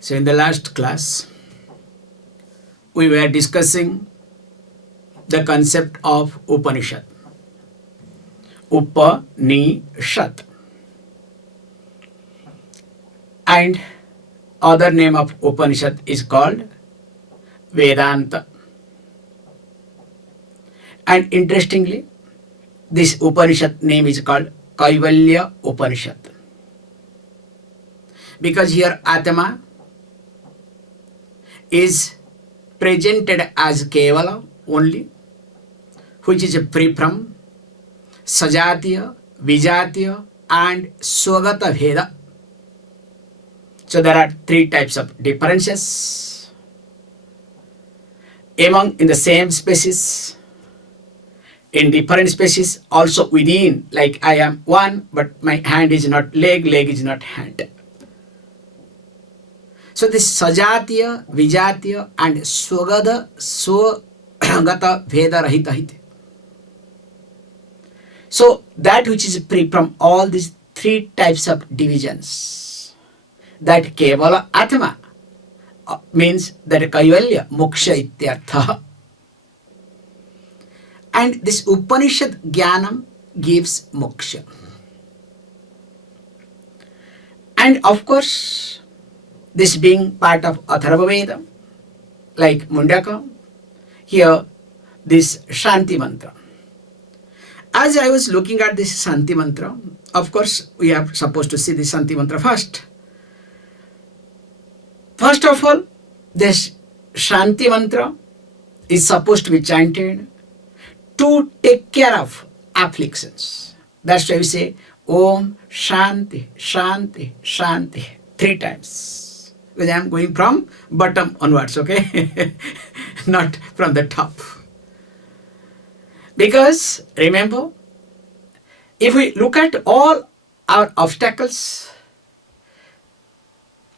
So in the last class, we were discussing the concept of Upanishad. Upanishad. And other name of Upanishad is called Vedanta. And interestingly, this Upanishad name is called Kaivalya Upanishad. Because here Atma is presented as Kevala only, which is free from Sajatiya, Vijatiya and Swagata Veda. So there are three types of differences among in the same species, in different species, also within, like I am one, but my hand is not leg, leg is not hand. So this Sajatiya, Vijatiya and Swagata Veda Rahita Hite. So that which is free from all these three types of divisions, that Kevala Atma means that Kaivalya Moksha Ityartha. And this Upanishad Jnanam gives moksha. And of course, this being part of Atharva Veda, like Mundaka, here this Shanti Mantra. As I was looking at this Shanti Mantra, of course, we are supposed to see this Shanti Mantra first. First of all, this Shanti Mantra is supposed to be chanted to take care of afflictions. That's why we say Om Shanti, Shanti, Shanti 3 times. Because I am going from bottom onwards, okay? Not from the top. Because remember, if we look at all our obstacles,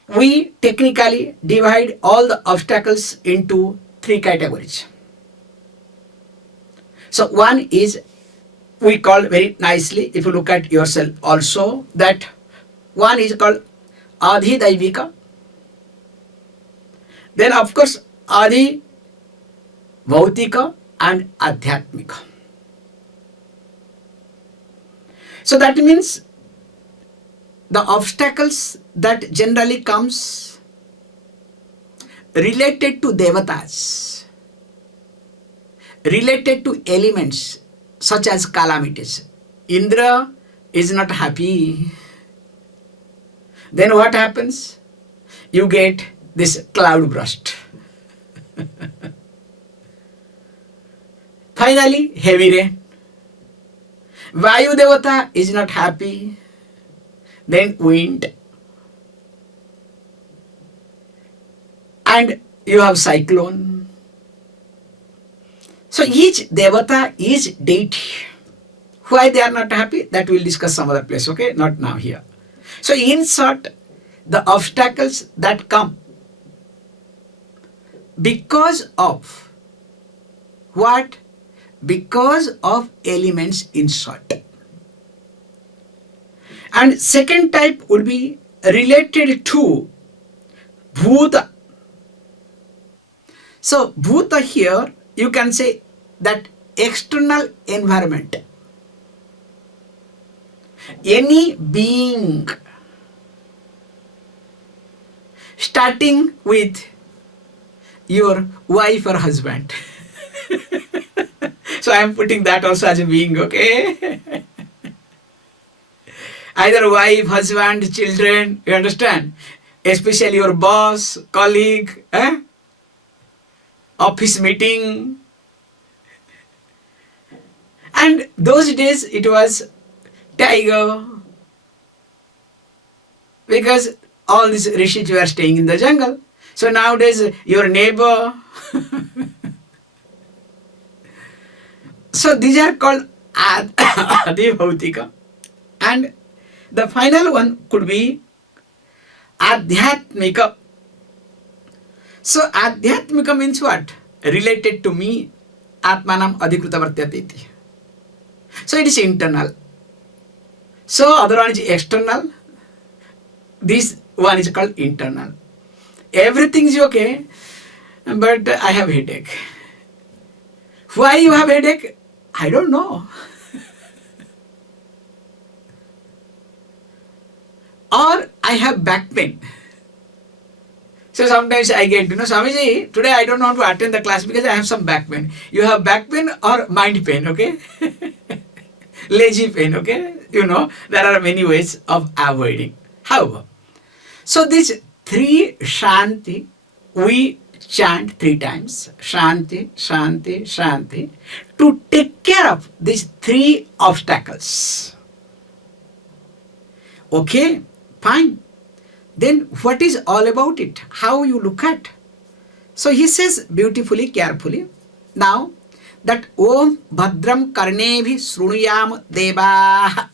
we technically divide all the obstacles into 3 categories. So one is, we call very nicely, if you look at yourself also, that one is called Adhi Daivika. Then of course Adi Bhautika and Adhyatmika. So that means the obstacles that generally comes related to devatas, related to elements such as calamities. Indra is not happy. Then what happens? You get this cloud burst. Finally, heavy rain. Vayu Devata is not happy. Then wind. And you have cyclone. So each Devata is deity. Why they are not happy? That we'll discuss some other place, okay? Not now here. So in short, the obstacles that come because of what? Because of elements in short. And second type would be related to Bhuta. So Bhuta here, you can say that external environment. Any being, starting with your wife or husband. So I am putting that also as a being, okay? Either wife, husband, children, you understand? Especially your boss, colleague, office meeting. And those days it was tiger, because all these rishis were staying in the jungle. So nowadays your neighbor. So these are called Adi Bhautika. And the final one could be Adhyatmika. So Adhyatmika means what? Related to me, Atmanam Adhikruta Vartyate. So it is internal. So other one is external. This one is called internal. everything is okay, but I have headache. Why you have headache? I don't know. Or I have back pain. So sometimes I get, Swamiji, today I don't want to attend the class because I have some back pain. You have back pain or mind pain, okay? Lazy pain, okay? There are many ways of avoiding. However, so these three Shanti, we chant 3 times. Shanti, Shanti, Shanti, to take care of these 3 obstacles. Okay, fine. Then what is all about it? How you look at? So he says beautifully, carefully, now that Om Bhadram Karnebhi Shrunuyama Devaḥ.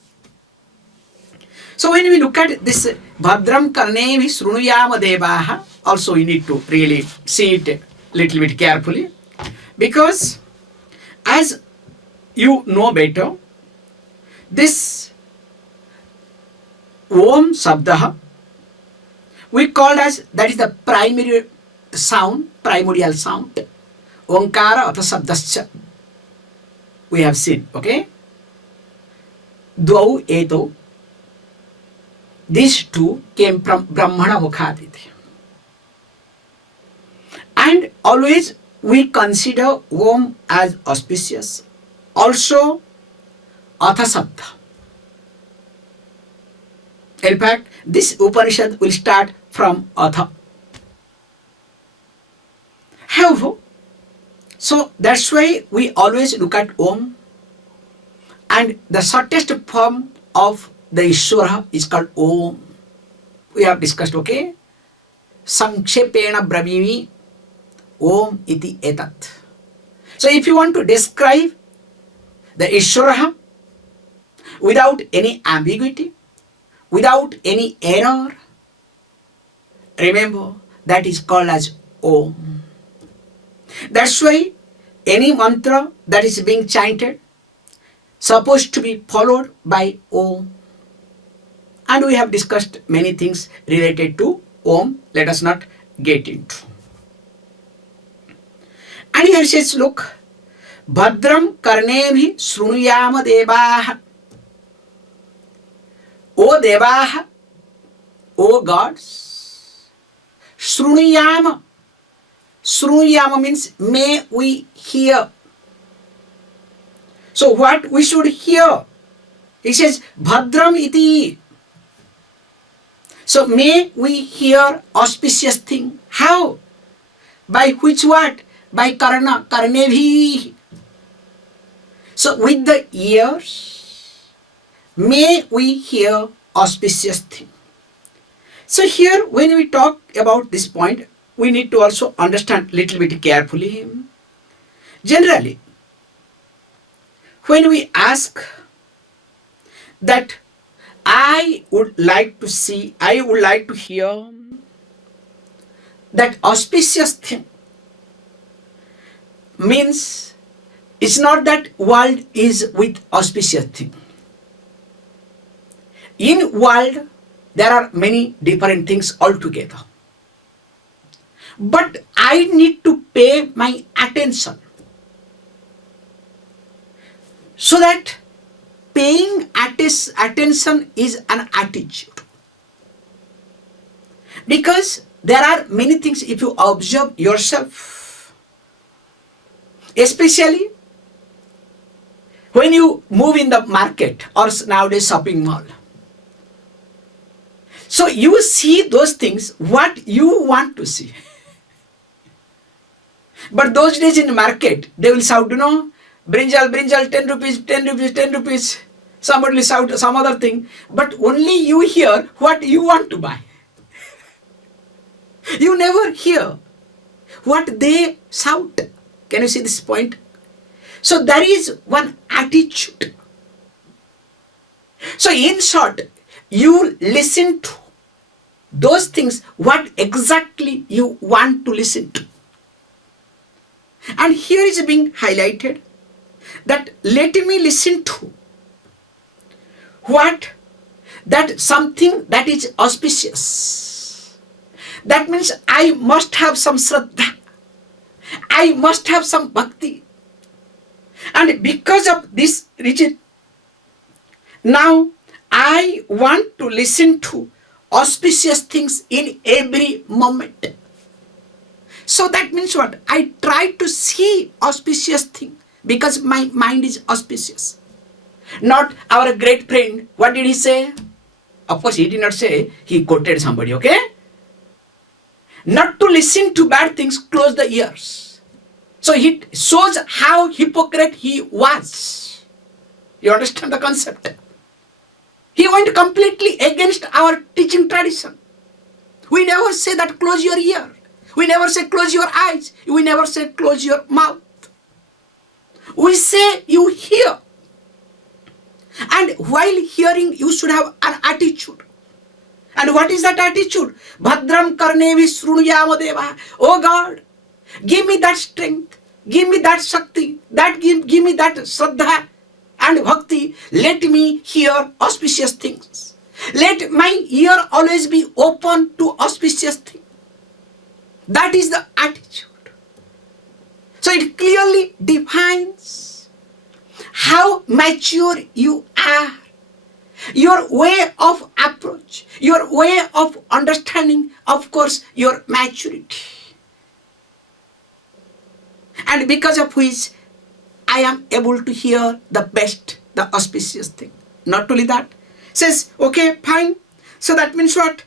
So when we look at this Bhadram Karnebhi Shrunuyama Devaḥ, also we need to really see it a little bit carefully, because as you know better, this Om Sabdah we called as, that is the primary sound, primordial sound. Onkara atha sabdascha. We have seen, okay? Dvau etau. These 2 came from Brahmana Mukhaditi. And always we consider Om as auspicious. Also, atha sabda. In fact, this Upanishad will start from Atha. However, so that's why we always look at Om, and the shortest form of the Ishvara is called Om. We have discussed, okay? Sankshepena Brahmimi Om iti etat. So if you want to describe the Ishvara without any ambiguity, without any error, remember that is called as Om. That's why any mantra that is being chanted supposed to be followed by Om. And we have discussed many things related to Om. Let us not get into. And here says, look, Bhadram Karnebhi Shrunuyama Devaḥ. O Devaḥ, O gods, Shrunuyama. Shrunuyama means may we hear. So what we should hear? He says Bhadram iti. So may we hear auspicious thing. How? By which word? By Karna, Karnebhi. So with the ears, may we hear auspicious thing. So here when we talk about this point, we need to also understand little bit carefully. Generally, when we ask that I would like to see, I would like to hear that auspicious thing, means it's not that world is with auspicious thing. In world, there are many different things altogether. But I need to pay my attention. So that paying attention is an attitude. Because there are many things if you observe yourself, especially when you move in the market or nowadays shopping mall. So you see those things, what you want to see. But those days in the market, they will shout, brinjal, brinjal, 10 rupees, 10 rupees, 10 rupees. Somebody will shout some other thing. But only you hear what you want to buy. You never hear what they shout. Can you see this point? So there is one attitude. So in short, you listen to those things, what exactly you want to listen to. And here is being highlighted that let me listen to what? That something that is auspicious. That means I must have some Shraddha. I must have some Bhakti. And because of this reason, now I want to listen to auspicious things in every moment. So that means what? I try to see auspicious thing because my mind is auspicious. Not our great friend, what did he say? Of course, he did not say, he quoted somebody, okay? Not to listen to bad things, close the ears. So it shows how hypocrite he was. You understand the concept? He went completely against our teaching tradition. We never say that close your ear. We never say close your eyes. We never say close your mouth. We say you hear. And while hearing, you should have an attitude. And what is that attitude? Bhadram Karnebhi Shrunuyama Devaḥ. Oh God, give me that strength. Give me that Shakti. Give me that Shraddha and Bhakti. Let me hear auspicious things. Let my ear always be open to auspicious things. That is the attitude. So it clearly defines how mature you are. Your way of approach, your way of understanding, of course, your maturity. And because of which I am able to hear the best, the auspicious thing. Not only that, says, okay, fine. So that means what?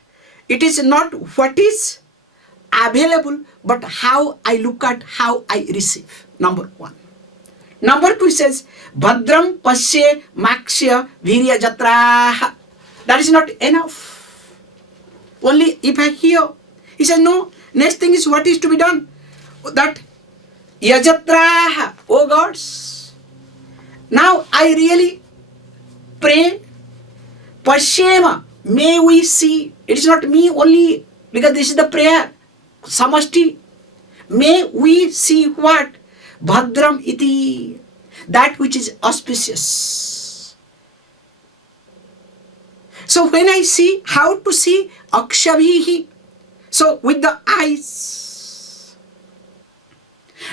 It is not what is available, but how I look at, how I receive. Number one. Number two says, Bhadram Pasye Makshya Virya Jatraha. That is not enough. Only if I hear. He says, no, next thing is what is to be done. That Yajatraha, oh gods. Now I really pray, Pashyema, may we see. It is not me only, because this is the prayer. Samashti. May we see what? Bhadram iti, that which is auspicious. So when I see, how to see? Akshabhihi. So with the eyes.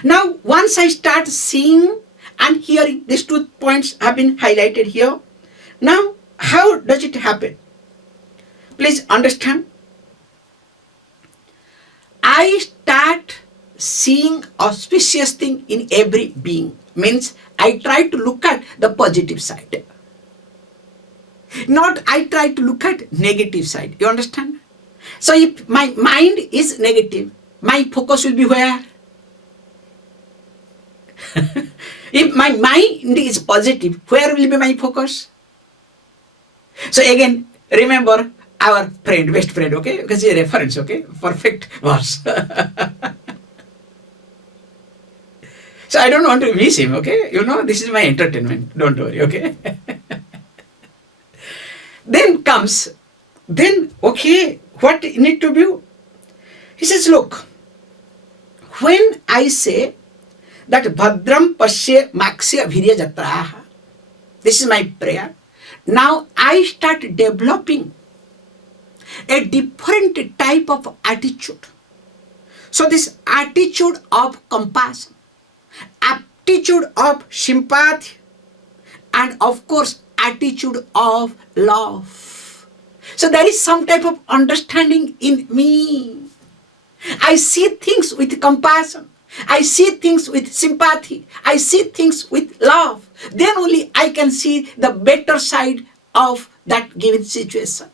Now once I start seeing and hearing, these 2 points have been highlighted here. Now how does it happen? Please understand. I start seeing auspicious thing in every being. Means I try to look at the positive side. Not I try to look at negative side. You understand? So if my mind is negative, my focus will be where? If my mind is positive, where will be my focus? So again, remember our friend, best friend, okay? Because it's a reference, okay? Perfect verse. So I don't want to miss him, okay? You know, this is my entertainment. Don't worry, okay? Then, okay, what need to do? He says, look, when I say that Bhadram Pasya Maksya Virya Jatraha, this is my prayer. Now I start developing a different type of attitude. So this attitude of compassion, attitude of sympathy, and of course attitude of love. So there is some type of understanding in me. I see things with compassion. I see things with sympathy. I see things with love. Then only I can see the better side of that given situation.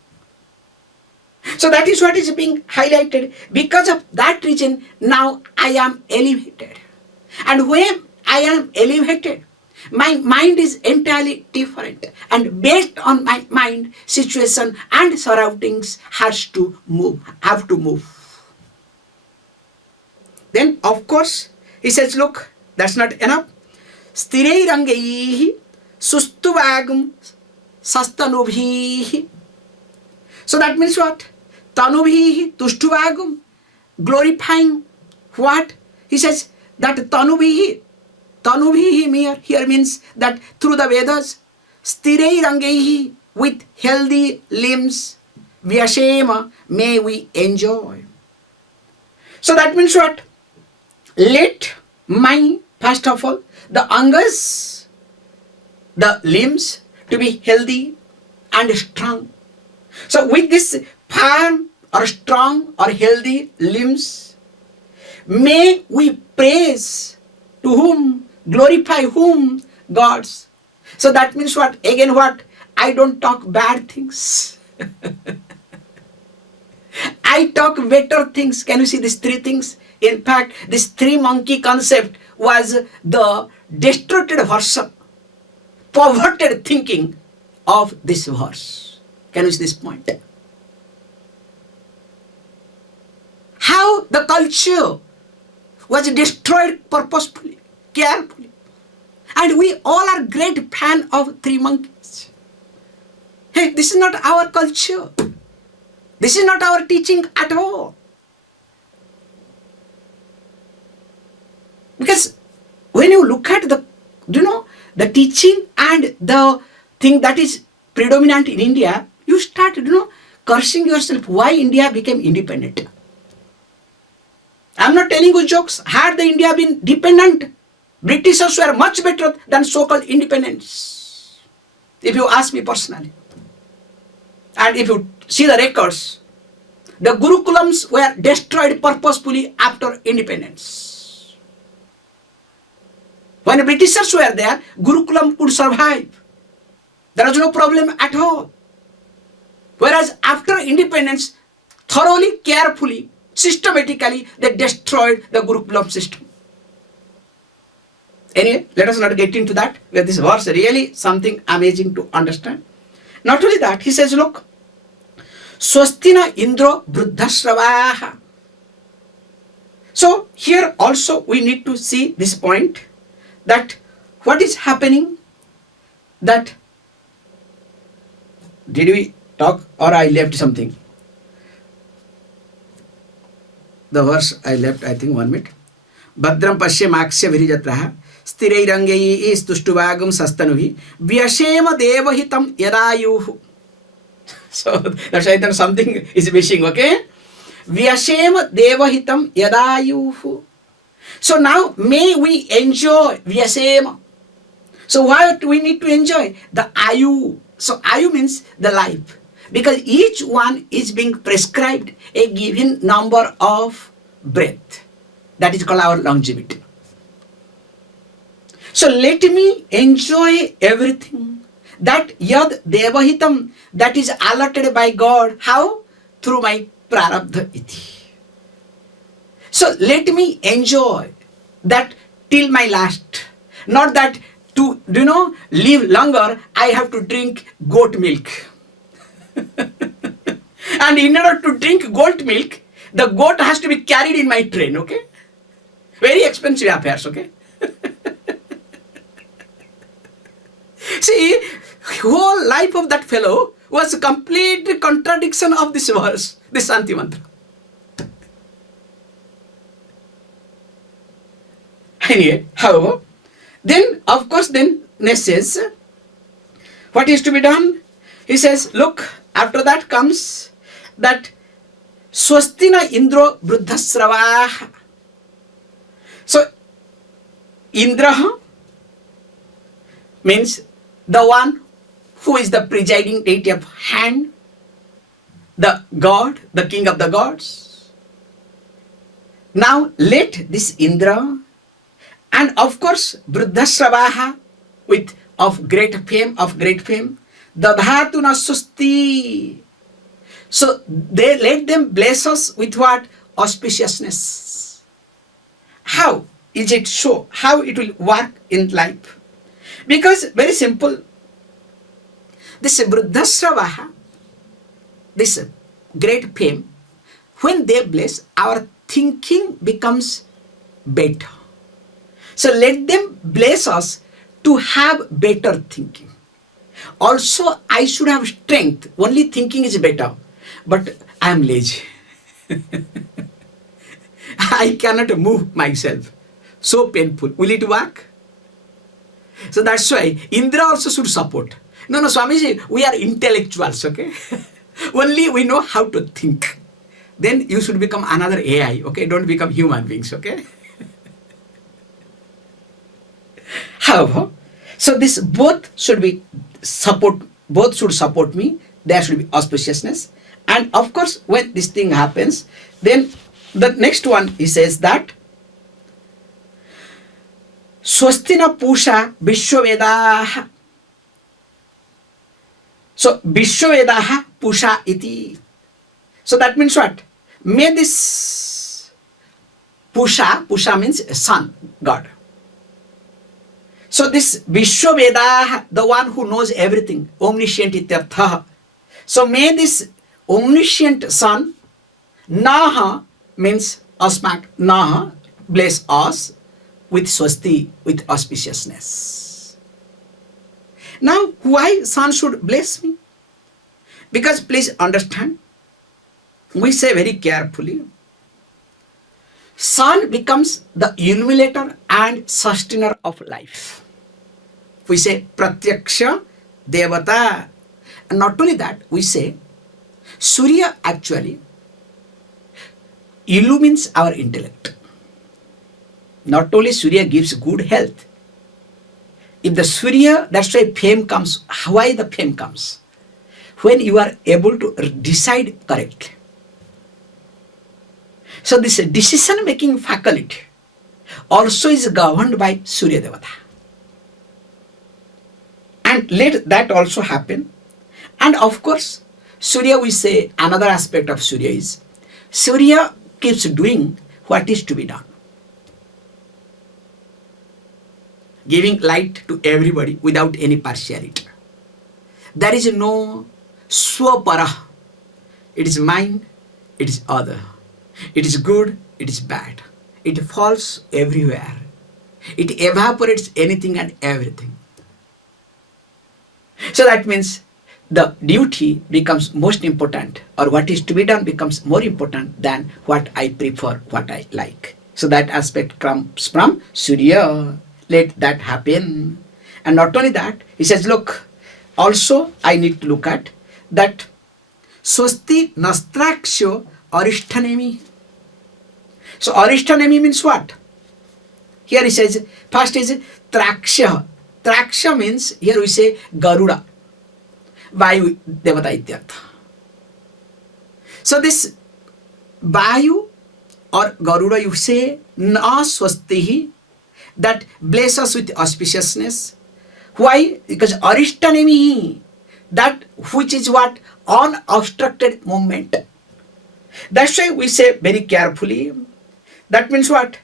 So that is what is being highlighted. Because of that reason, now I am elevated. And when I am elevated, my mind is entirely different. And based on my mind, situation and surroundings have to move. Then, of course, he says, look, that's not enough. Sthirairangai sustuvagam sastanubhi. So that means what? Tanubhi tushtuvagam. Glorifying what? He says that tanubhi here means that through the Vedas, sthirairangai, with healthy limbs, vyashema, may we enjoy. So that means what? Let my, first of all, the angas, the limbs to be healthy and strong. So with this firm or strong or healthy limbs, may we praise to whom, glorify whom? Gods. So that means what? Again what? I don't talk bad things. I talk better things. Can you see these three things? In fact, this three monkey concept was the distorted version, perverted thinking of this verse. Can you see this point? How the culture was destroyed purposefully, carefully. And we all are great fan of three monkeys. Hey, this is not our culture. This is not our teaching at all. Because when you look at the, the teaching and the thing that is predominant in India, you start, cursing yourself why India became independent. I'm not telling you jokes. Had the India been dependent, Britishers were much better than so-called independents, if you ask me personally. And if you see the records, the Gurukulams were destroyed purposefully after independence. When the Britishers were there, Gurukulam could survive. There was no problem at all. Whereas after independence, thoroughly, carefully, systematically, they destroyed the Gurukulam system. Anyway, let us not get into that, where this verse really something amazing to understand. Not only that, he says, look, Swastina Indro Bruddhasravaha. So here also we need to see this point, that what is happening, that did we talk or I left something? The verse I left, I think, 1 minute. Bhadram Pasya Maksya Virijatraha Sthirairangai Stuštuvagam Sastanuhi Vyashema Devahitam Yadayuhu. So that's why something is missing, okay? Vyashema Devahitam Yadayuhu. So now may we enjoy Vyashema. So what we need to enjoy? The Ayu. So Ayu means the life. Because each one is being prescribed a given number of breath. That is called our longevity. So let me enjoy everything. That Yad Devahitam, that is allotted by God. How? Through my Prarabdha Iti. So let me enjoy that till my last. Not that to, live longer, I have to drink goat milk. And in order to drink goat milk, the goat has to be carried in my train, okay? Very expensive affairs, okay? See, whole life of that fellow was a complete contradiction of this verse, this Shanti Mantra. Anyway, however, then of course next says, what is to be done? He says, look, after that comes that Swastina Indro Bruddhasravaha. So, Indra means the one who is the presiding deity of hand, the God, the king of the gods. Now, let this Indra and of course Bruddhasravaha of great fame, Dadhatuna Susti. So they let them bless us with what? Auspiciousness. How is it so? How it will work in life? Because very simple. This Bruddhasravaha, this great fame, when they bless, our thinking becomes better. So let them bless us to have better thinking. Also, I should have strength. Only thinking is better. But I am lazy. I cannot move myself. So painful. Will it work? So that's why Indra also should support. No, Swamiji, we are intellectuals, okay? Only we know how to think. then you should become another AI, okay? Don't become human beings, okay? However, so this both should support me. There should be auspiciousness. And of course, when this thing happens, then the next one, he says that Swastina Pusha Vishwavedaha. So Vishwavedaha Pusha iti. So that means what? May this Pusha means sun, God. So this Vishwavedaha, the one who knows everything, omniscient ityartha. So may this omniscient sun, Naha means asmak, Naha, bless us with swasti, with auspiciousness. Now, why sun should bless me? Because please understand, we say very carefully, sun becomes the illuminator and sustainer of life. We say Pratyaksha Devata. And not only that, we say Surya actually illumines our intellect. Not only Surya gives good health. If the Surya, that's why fame comes. Why the fame comes? When you are able to decide correctly. So this decision-making faculty also is governed by Surya Devata. And let that also happen. And of course, Surya, we say another aspect of Surya is, Surya keeps doing what is to be done. Giving light to everybody without any partiality. There is no swapara. It is mine, it is other. It is good, it is bad. It falls everywhere. It evaporates anything and everything. So that means the duty becomes most important, or what is to be done becomes more important than what I prefer, what I like. So that aspect comes from Surya. Let that happen. And not only that, he says, look, also I need to look at that Swasti Nastraksho Arishtanemi. So Arishtanemi means what? Here he says, first is Traksha. Traksha means, here we say Garuda. Vayu Devata ityartha. So this Vayu or Garuda, you say Na Swastihi, that bless us with auspiciousness. Why? Because Arishtanemi, that which is what? Unobstructed movement. That's why we say very carefully, that means what?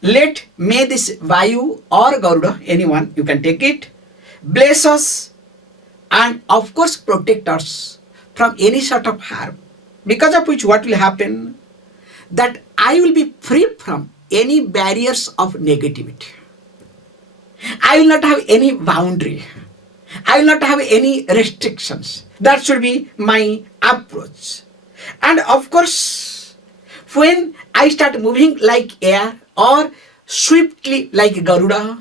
May this Vayu or Garuda, anyone, you can take it, bless us and of course protect us from any sort of harm. Because of which what will happen? That I will be free from any barriers of negativity. I will not have any boundary. I will not have any restrictions. That should be my approach. And of course, when I start moving like air or swiftly like Garuda,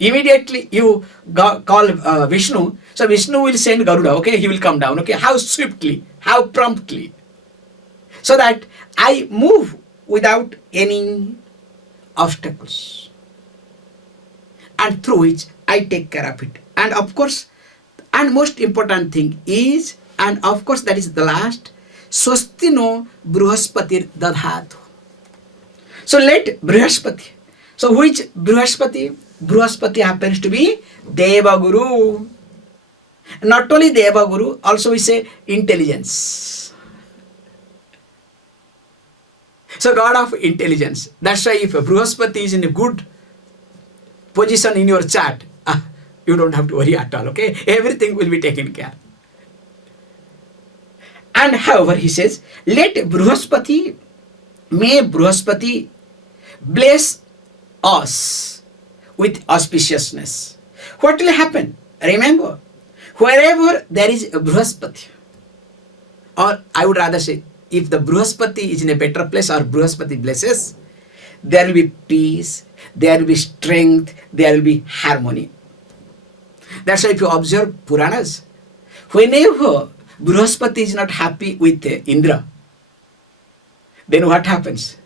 immediately you call Vishnu. So Vishnu will send Garuda, okay? He will come down, okay? How swiftly, how promptly. So that I move without any obstacles. And through which I take care of it. And of course, and most important thing is, and of course that is the last, Swastino Bruhaspatir Dadhatu. So let Bruhaspati. So which Bruhaspati? Bruhaspati happens to be Deva Guru. Not only Deva Guru, also we say intelligence. So God of intelligence. That's why if Bruhaspati is in a good position in your chart, you don't have to worry at all, okay? Everything will be taken care. And however, he says, may Bruhaspati bless us with auspiciousness. What will happen? Remember, wherever there is a Bruhaspati, or I would rather say, if the Bruhaspati is in a better place or Bruhaspati blesses, there will be peace, there will be strength, there will be harmony. That's why if you observe Puranas, whenever Bruhaspati is not happy with Indra, then what happens?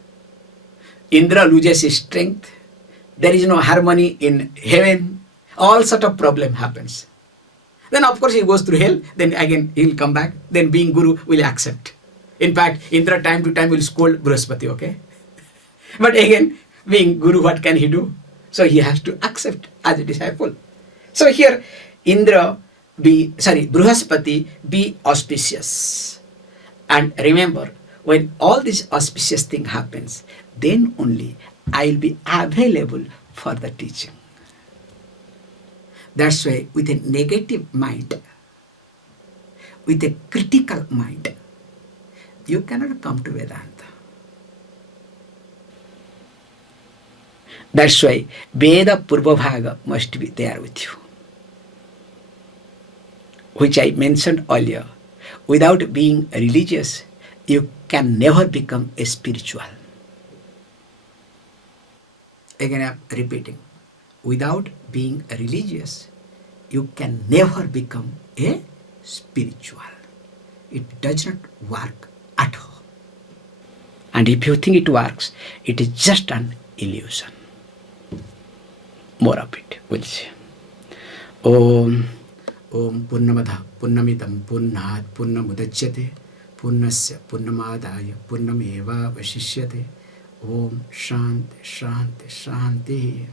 Indra loses his strength. There is no harmony in heaven. All sort of problem happens. Then of course he goes through hell. Then again he will come back. Then being Guru will accept. In fact, Indra time to time will scold Brihaspati, okay? But again, being Guru, what can he do? So he has to accept as a disciple. So here, Brihaspati be auspicious. And remember, when all this auspicious thing happens, then only I will be available for the teaching. That's why with a negative mind, with a critical mind, you cannot come to Vedanta. That's why Veda Purva Bhaga must be there with you. Which I mentioned earlier. Without being religious, you can never become a spiritual. Again, I am repeating. Without being religious, you can never become a spiritual. It does not work at all. And if you think it works, it is just an illusion. More of it, we'll see. Om Purnamada Purnamidam Purnat Purnamudachyate Purnasya Purnamadaya Purnameva Vashishyate. Om Shanti Shanti Shanti.